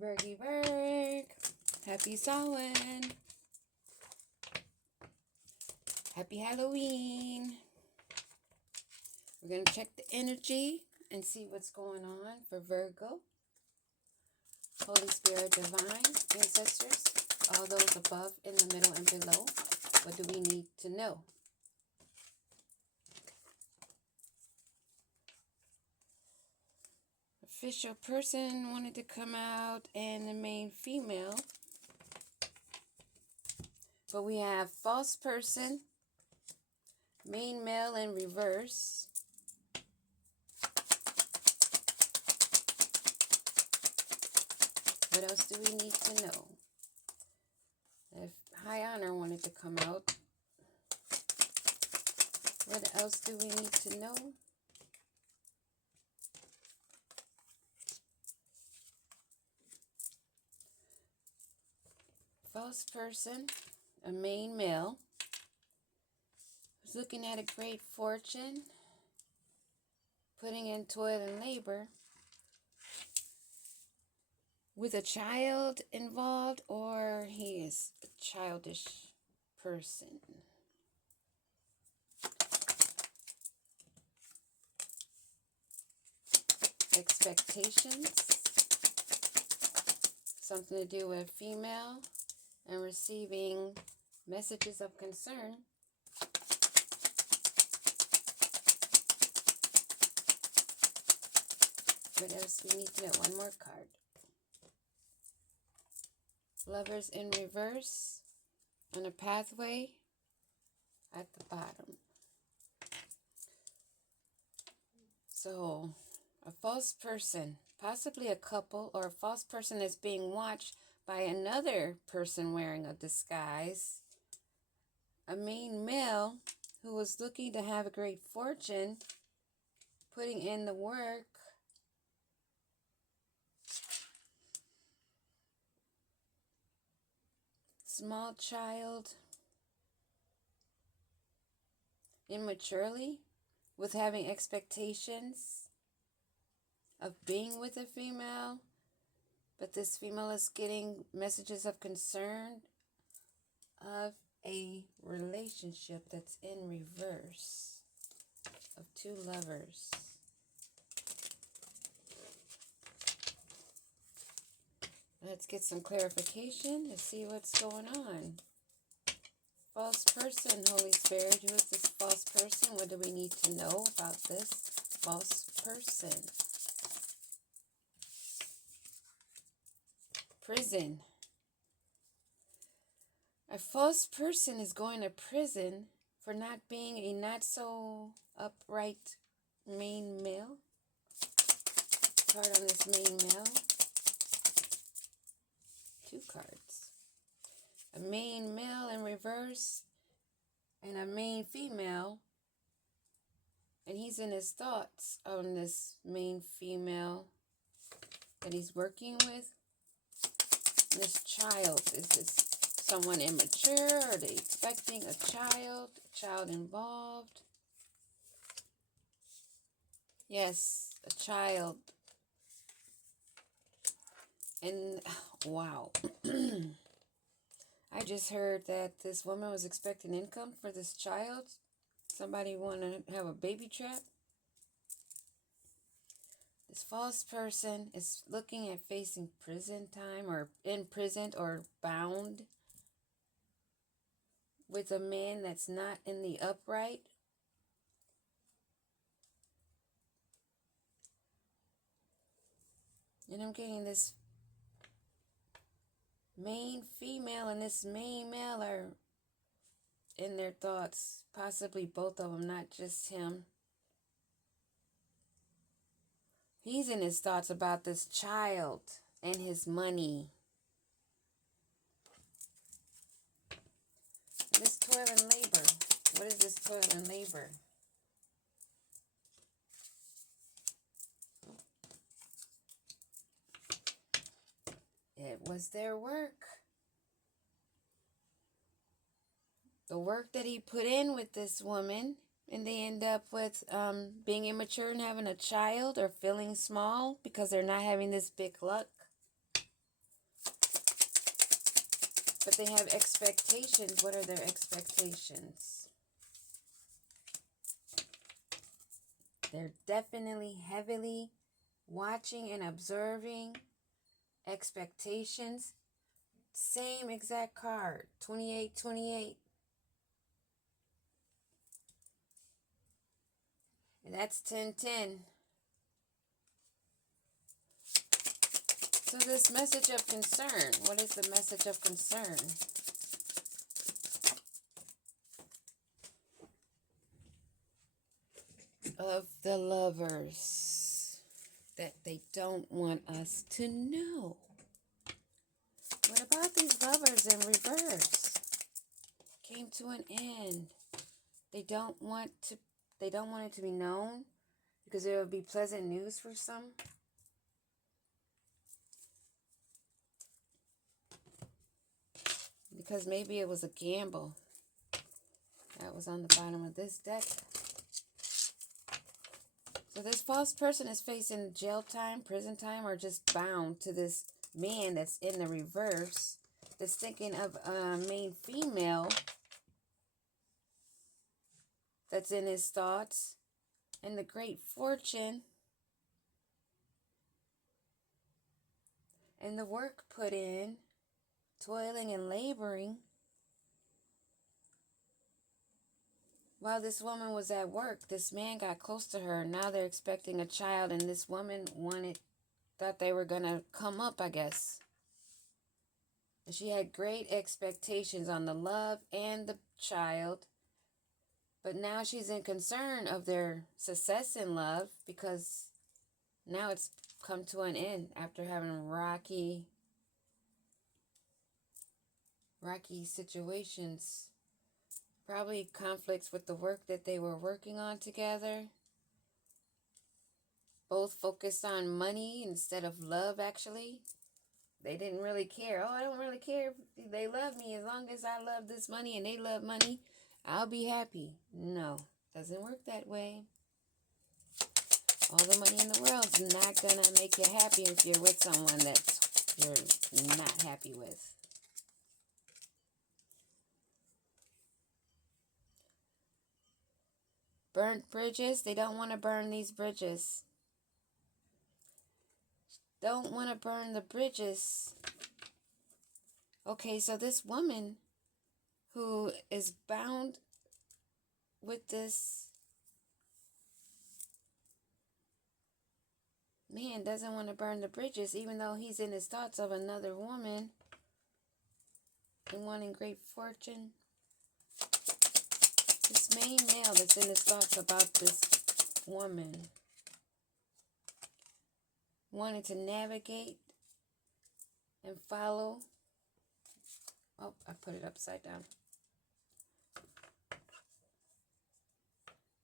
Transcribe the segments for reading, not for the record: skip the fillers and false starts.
Virgy Virg. Happy Samhain. Happy Halloween. We're going to check the energy and see what's going on for Virgo. Holy Spirit, Divine, Ancestors, all those above, in the middle, and below. What do we need to know? Official person wanted to come out, and the main female. But we have false person, main male in reverse. What else do we need to know? If High Honor wanted to come out, what else do we need to know? False person, a main male, who's looking at a great fortune, putting in toil and labor, with a child involved, or he is a childish person. Expectations, something to do with female and receiving messages of concern. What else do we need to know? One more card. Lovers in reverse on a pathway at the bottom. So, a false person, possibly a couple, or a false person is being watched by another person wearing a disguise. A main male who was looking to have a great fortune, putting in the work. Small child, immaturely, with having expectations of being with a female, but this female is getting messages of concern of a relationship that's in reverse, of two lovers. Let's get some clarification to see what's going on. False person, Holy Spirit. Who is this false person? What do we need to know about this false person? Prison. A false person is going to prison for not being a not so upright main male. Card on this main male. Two cards. A main male in reverse and a main female. And he's in his thoughts on this main female that he's working with. And this child, is this someone immature? Are they expecting a child involved? Yes, a child. And wow. I just heard that this woman was expecting income for this child. Somebody want to have a baby trap. This false person is looking at facing prison time, or imprisoned or bound with a man that's not in the upright. And I'm getting this main female and this main male are in their thoughts, possibly both of them, not just him. He's in his thoughts about this child and his money. This toil and labor. What is this toil and labor? It was their work. The work that he put in with this woman, and they end up with being immature and having a child, or feeling small because they're not having this big luck. But they have expectations. What are their expectations? They're definitely heavily watching and observing. Expectations. Same exact card. 2828. And that's 1010. So this message of concern. What is the message of concern? Of the Lovers. That they don't want us to know. What about these lovers in reverse? Came to an end. They don't want it to be known because it would be pleasant news for some. Because maybe it was a gamble. That was on the bottom of this deck. So this false person is facing jail time, prison time, or just bound to this man that's in the reverse. That's thinking of a main female that's in his thoughts. And the great fortune. And the work put in. Toiling and laboring. While this woman was at work, this man got close to her. Now they're expecting a child, and this woman thought they were going to come up, I guess. And she had great expectations on the love and the child. But now she's in concern of their success in love because now it's come to an end after having rocky situations. Probably conflicts with the work that they were working on together. Both focused on money instead of love, actually. They didn't really care. Oh, I don't really care if they love me. As long as I love this money and they love money, I'll be happy. No, doesn't work that way. All the money in the world's not going to make you happy if you're with someone that you're not happy with. Burnt bridges. They don't want to burn these bridges. Don't want to burn the bridges. Okay, so this woman who is bound with this man doesn't want to burn the bridges, even though he's in his thoughts of another woman and wanting great fortune. This main male that's in his thoughts about this woman wanting to navigate and follow. Oh, I put it upside down.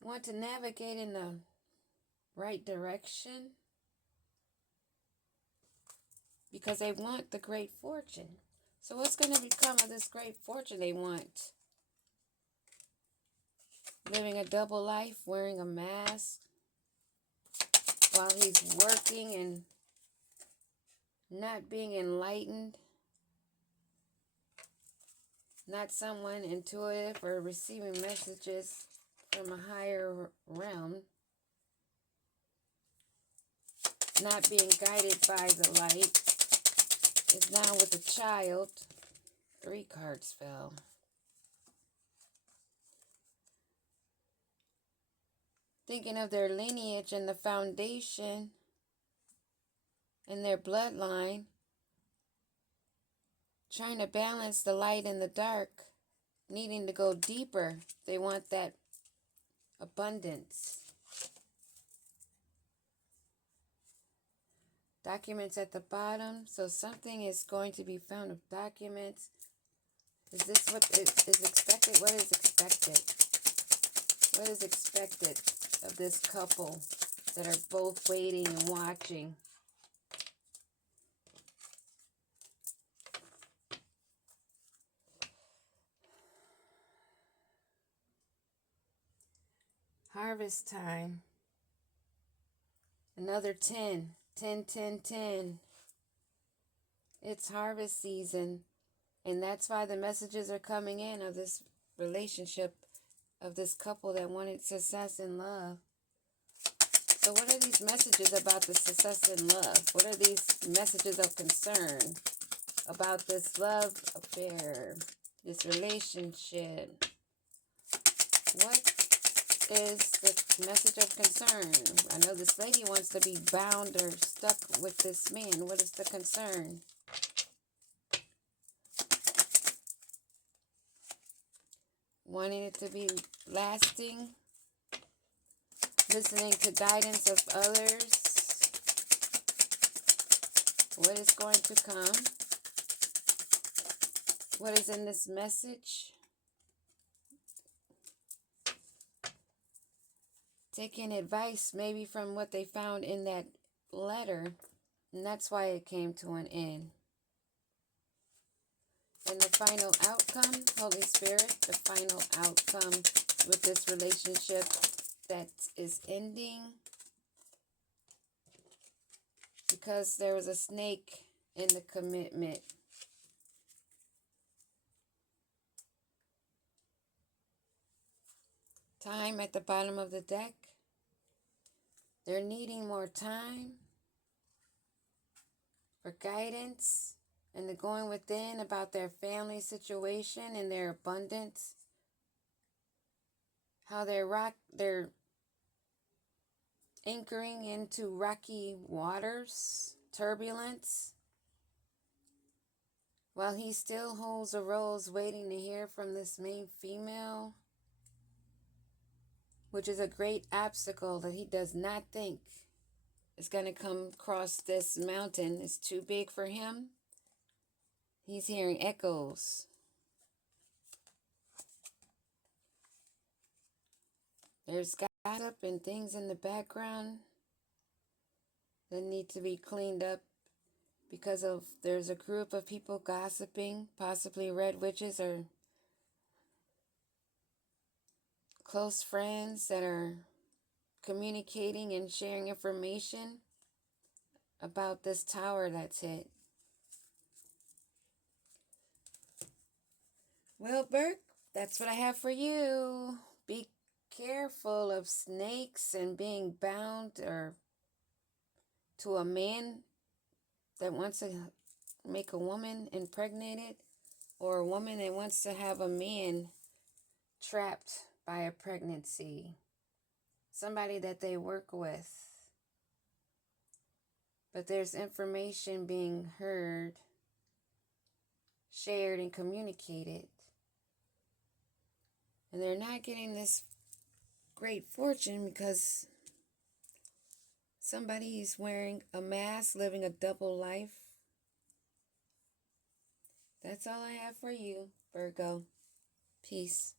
Want to navigate in the right direction because they want the great fortune. So what's going to become of this great fortune they want? Living a double life, wearing a mask while he's working and not being enlightened. Not someone intuitive or receiving messages from a higher realm. Not being guided by the light. Is now with a child. 3 cards fell. Thinking of their lineage and the foundation and their bloodline. Trying to balance the light and the dark. Needing to go deeper. They want that abundance. Documents at the bottom. So something is going to be found of documents. Is this what is expected? What is expected? What is expected of this couple that are both waiting and watching? Harvest time. Another 10. 10, 10, 10. It's harvest season. And that's why the messages are coming in of this relationship, of this couple that wanted success in love. So what are these messages about the success in love? What are these messages of concern about this love affair, this relationship? What is the message of concern? I know this lady wants to be bound or stuck with this man. What is the concern? Wanting it to be lasting, listening to guidance of others. What is going to come? What is in this message? Taking advice maybe from what they found in that letter, and that's why it came to an end. And the final outcome, Holy Spirit, the final outcome with this relationship that is ending, because there was a snake in the commitment. Time at the bottom of the deck. They're needing more time for guidance and the going within about their family situation and their abundance. How they're anchoring into rocky waters, turbulence, while he still holds a rose waiting to hear from this main female, which is a great obstacle that he does not think is going to come across this mountain. It's too big for him. He's hearing echoes. There's gossip and things in the background that need to be cleaned up because of there's a group of people gossiping, possibly red witches or close friends that are communicating and sharing information about this tower that's hit. Well, Burke, that's what I have for you. Be careful of snakes and being bound or to a man that wants to make a woman impregnated, or a woman that wants to have a man trapped by a pregnancy. Somebody that they work with. But there's information being heard, shared, and communicated. And they're not getting this great fortune because somebody's wearing a mask, living a double life. That's all I have for you, Virgo. Peace.